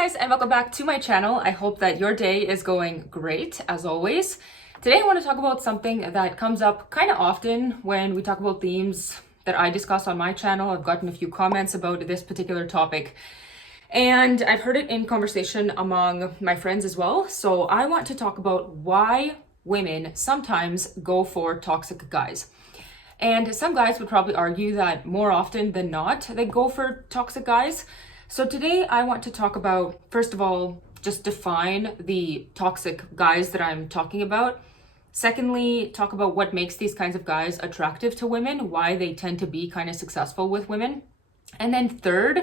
guys, and welcome back to my channel. I hope that your day is going great as always. Today I want to talk about something that comes up kind of often when we talk about themes that I discuss on my channel. I've gotten a few comments about this particular topic and I've heard it in conversation among my friends as well. So I want to talk about why women sometimes go for toxic guys. And some guys would probably argue that more often than not, they go for toxic guys. So today I want to talk about, first of all, just define the toxic guys that I'm talking about. Secondly, talk about what makes these kinds of guys attractive to women, why they tend to be kind of successful with women. And then third,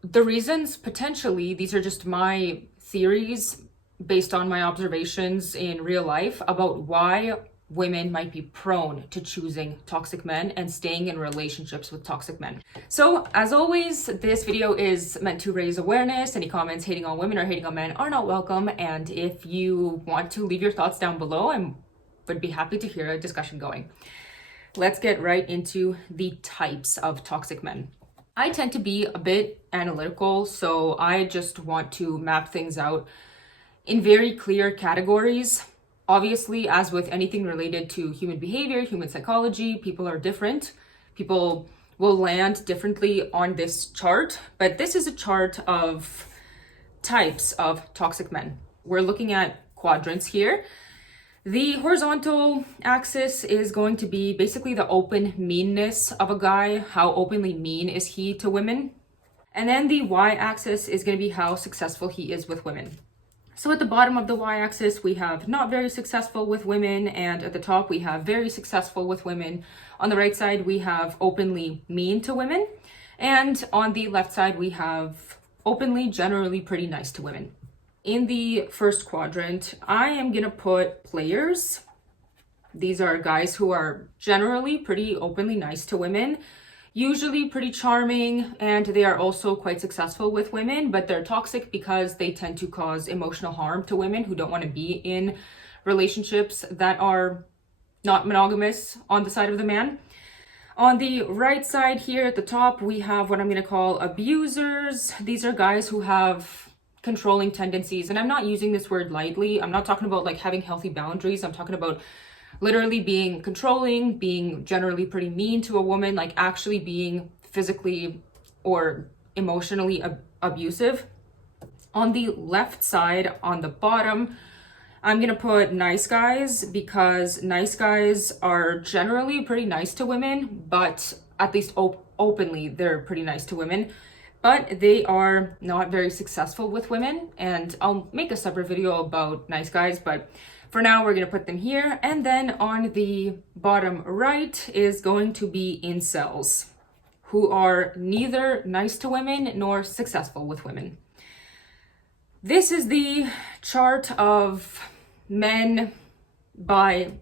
the reasons potentially, these are just my theories based on my observations in real life about why women might be prone to choosing toxic men and staying in relationships with toxic men. So as always, this video is meant to raise awareness. Any comments hating on women or hating on men are not welcome. And if you want to leave your thoughts down below, I would be happy to hear a discussion going. Let's get right into the types of toxic men. I tend to be a bit analytical, so I just want to map things out in very clear categories. Obviously, as with anything related to human behavior, human psychology, people are different. People will land differently on this chart, but this is a chart of types of toxic men. We're looking at quadrants here. The horizontal axis is going to be basically the open meanness of a guy. How openly mean is he to women? And then the y-axis is going to be how successful he is with women. So at the bottom of the y-axis, we have not very successful with women, and at the top, we have very successful with women. On the right side, we have openly mean to women, and on the left side, we have openly, generally pretty nice to women. In the first quadrant, I am gonna put players. These are guys who are generally pretty openly nice to women, usually pretty charming, and they are also quite successful with women, but they're toxic because they tend to cause emotional harm to women who don't want to be in relationships that are not monogamous on the side of the man. On the right side here at the top, we have what I'm going to call abusers. These are guys who have controlling tendencies, and I'm not using this word lightly. I'm not talking about like having healthy boundaries. I'm talking about literally being controlling, being generally pretty mean to a woman, like actually being physically or emotionally abusive. On the left side, on the bottom, I'm gonna put nice guys because nice guys are generally pretty nice to women, but at least openly, they're pretty nice to women, but they are not very successful with women. And I'll make a separate video about nice guys, but for now, we're going to put them here. And then on the bottom right is going to be incels, who are neither nice to women nor successful with women. This is the chart of men by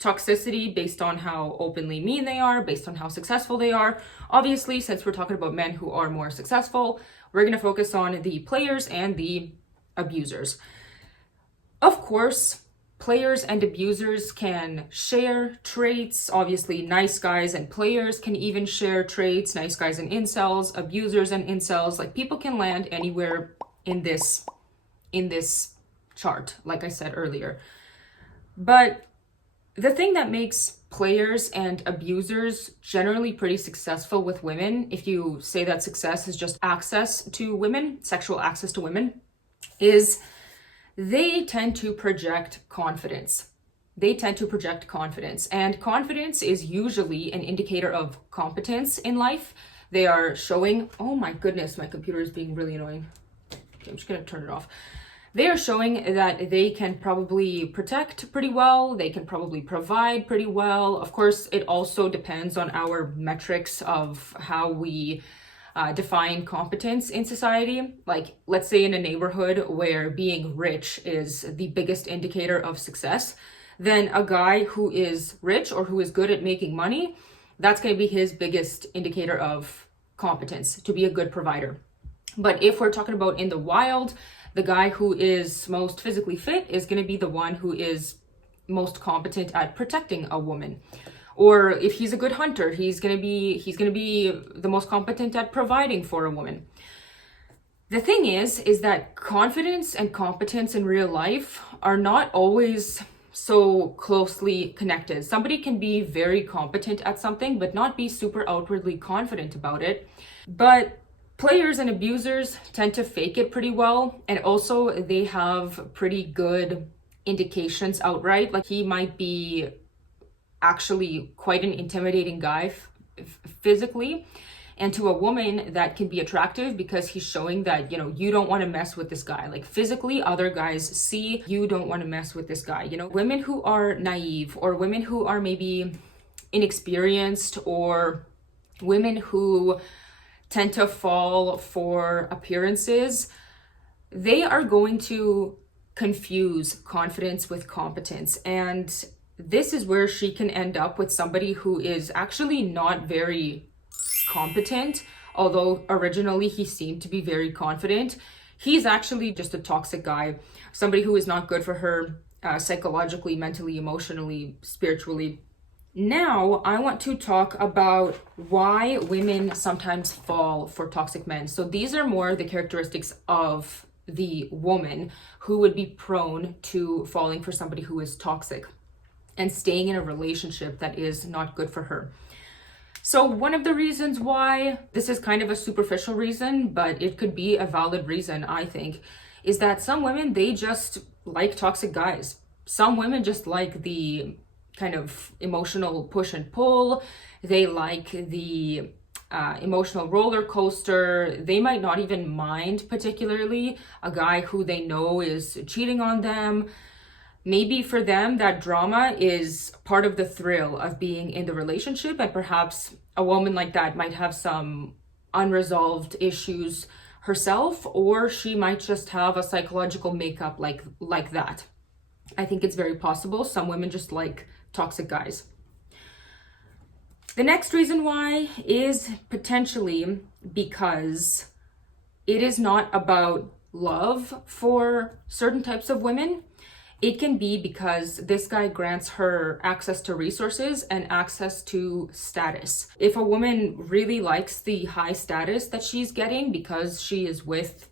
toxicity based on how openly mean they are, based on how successful they are. Obviously, since we're talking about men who are more successful, we're going to focus on the players and the abusers. Of course, players and abusers can share traits. Obviously, nice guys and players can even share traits. Nice guys and incels, abusers and incels. Like, people can land anywhere in this chart, like I said earlier. But the thing that makes players and abusers generally pretty successful with women, if you say that success is just access to women, sexual access to women, is they tend to project confidence. They tend to project confidence, and confidence is usually an indicator of competence in life. They are showing, oh my goodness, my computer is being really annoying. Okay, I'm just gonna turn it off. They are showing that they can probably protect pretty well. They can probably provide pretty well. Of course, it also depends on our metrics of how we define competence in society. Like, let's say in a neighborhood where being rich is the biggest indicator of success, then a guy who is rich or who is good at making money, that's going to be his biggest indicator of competence, to be a good provider. But if we're talking about in the wild, the guy who is most physically fit is going to be the one who is most competent at protecting a woman. Or if he's a good hunter, he's gonna be the most competent at providing for a woman. The thing is that confidence and competence in real life are not always so closely connected. Somebody can be very competent at something, but not be super outwardly confident about it. But players and abusers tend to fake it pretty well. And also they have pretty good indications outright. Like, he might be actually quite an intimidating guy physically, and to a woman that can be attractive because he's showing that, you don't want to mess with this guy. Like, physically, other guys see you don't want to mess with this guy. Women who are naive, or women who are maybe inexperienced, or women who tend to fall for appearances, they are going to confuse confidence with competence. And this is where she can end up with somebody who is actually not very competent, although originally he seemed to be very confident. He's actually just a toxic guy, somebody who is not good for her psychologically, mentally, emotionally, spiritually. Now, I want to talk about why women sometimes fall for toxic men. So these are more the characteristics of the woman who would be prone to falling for somebody who is toxic and staying in a relationship that is not good for her. So one of the reasons why, this is kind of a superficial reason, but it could be a valid reason, I think, is that some women, they just like toxic guys. Some women just like the kind of emotional push and pull. They like the emotional roller coaster. They might not even mind particularly a guy who they know is cheating on them. Maybe for them, that drama is part of the thrill of being in the relationship, and perhaps a woman like that might have some unresolved issues herself, or she might just have a psychological makeup like that. I think it's very possible. Some women just like toxic guys. The next reason why is potentially because it is not about love for certain types of women. It can be because this guy grants her access to resources and access to status. If a woman really likes the high status that she's getting because she is with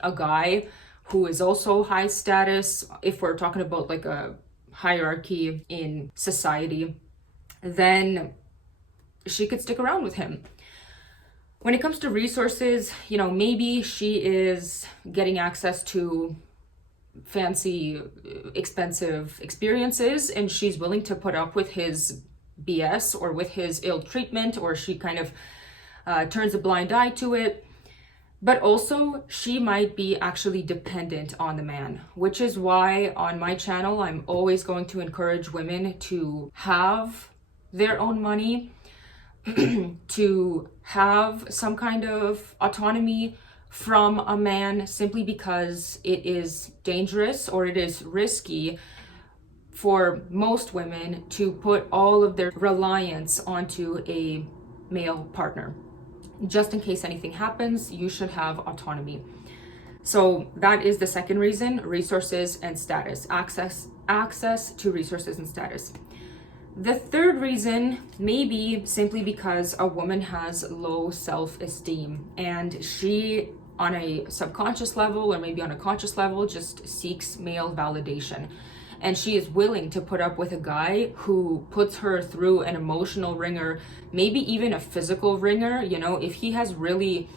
a guy who is also high status, if we're talking about like a hierarchy in society, then she could stick around with him. When it comes to resources, maybe she is getting access to fancy, expensive experiences, and she's willing to put up with his BS or with his ill treatment, or she kind of turns a blind eye to it. But also, she might be actually dependent on the man, which is why on my channel, I'm always going to encourage women to have their own money, to have some kind of autonomy from a man, simply because it is dangerous or it is risky for most women to put all of their reliance onto a male partner. Just in case anything happens, you should have autonomy. So that is the second reason: resources and status, access to resources and status. The third reason may be simply because a woman has low self-esteem, and she, on a subconscious level or maybe on a conscious level, just seeks male validation. And she is willing to put up with a guy who puts her through an emotional ringer, maybe even a physical ringer. If he has really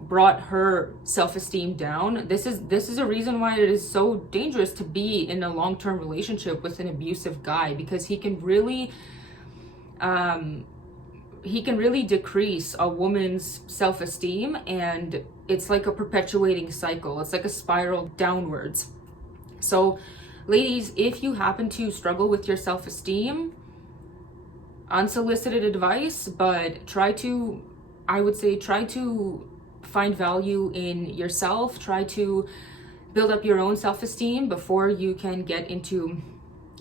brought her self-esteem down, this is a reason why it is so dangerous to be in a long-term relationship with an abusive guy, because he can really decrease a woman's self-esteem, and it's like a perpetuating cycle. It's like a spiral downwards. So ladies, if you happen to struggle with your self-esteem, unsolicited advice, but I would say try to find value in yourself. Try to build up your own self-esteem before you can get into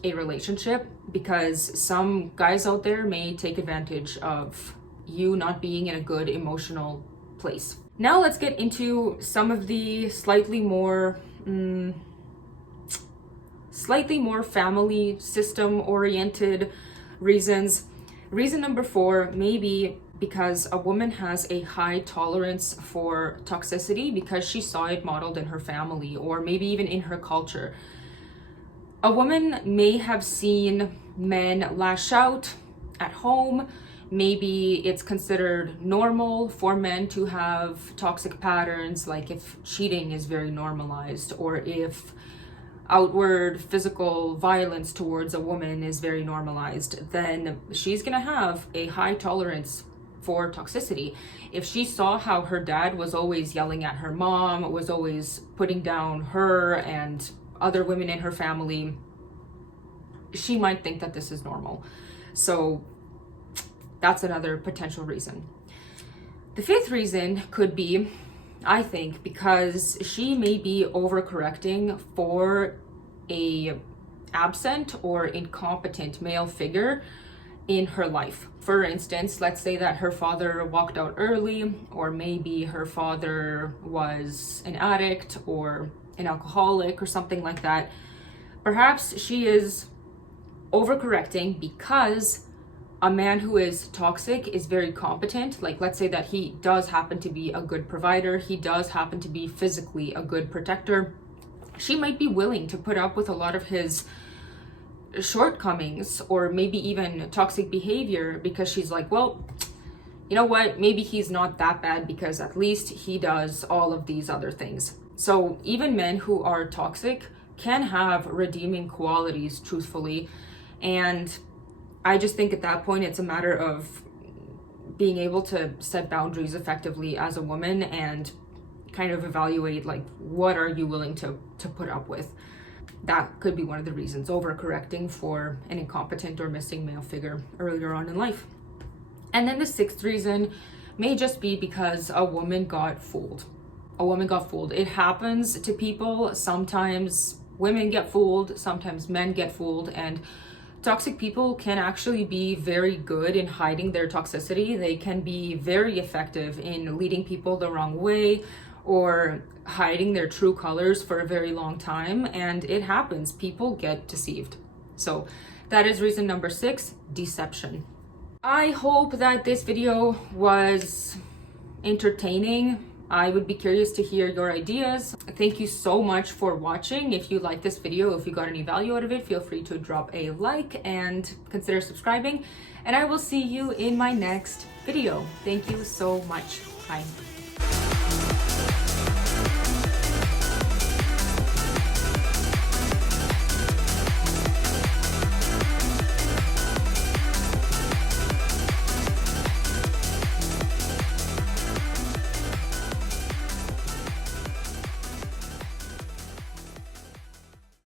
a relationship, because some guys out there may take advantage of you not being in a good emotional place. Now let's get into some of the slightly more family system oriented reasons. Reason number 4 may be because a woman has a high tolerance for toxicity because she saw it modeled in her family or maybe even in her culture. A woman may have seen men lash out at home. Maybe it's considered normal for men to have toxic patterns, like if cheating is very normalized, or if outward physical violence towards a woman is very normalized, then she's gonna have a high tolerance for toxicity. If she saw how her dad was always yelling at her mom, was always putting down her and other women in her family, she might think that this is normal. So that's another potential reason. The fifth reason could be, I think, because she may be overcorrecting for a absent or incompetent male figure in her life. For instance, let's say that her father walked out early, or maybe her father was an addict or an alcoholic or something like that. Perhaps she is overcorrecting because a man who is toxic is very competent. Like, let's say that he does happen to be a good provider, he does happen to be physically a good protector. She might be willing to put up with a lot of his shortcomings or maybe even toxic behavior because she's like, well, you know what, maybe he's not that bad because at least he does all of these other things. So even men who are toxic can have redeeming qualities, truthfully. And I just think at that point, it's a matter of being able to set boundaries effectively as a woman and kind of evaluate, like, what are you willing to put up with? That could be one of the reasons, overcorrecting for an incompetent or missing male figure earlier on in life. And then the sixth reason may just be because a woman got fooled. A woman got fooled. It happens to people. Sometimes women get fooled, sometimes men get fooled, and toxic people can actually be very good in hiding their toxicity. They can be very effective in leading people the wrong way or hiding their true colors for a very long time. And it happens. People get deceived. So that is reason number 6, deception. I hope that this video was entertaining. I would be curious to hear your ideas. Thank you so much for watching. If you like this video, if you got any value out of it, feel free to drop a like and consider subscribing. And I will see you in my next video. Thank you so much. Bye.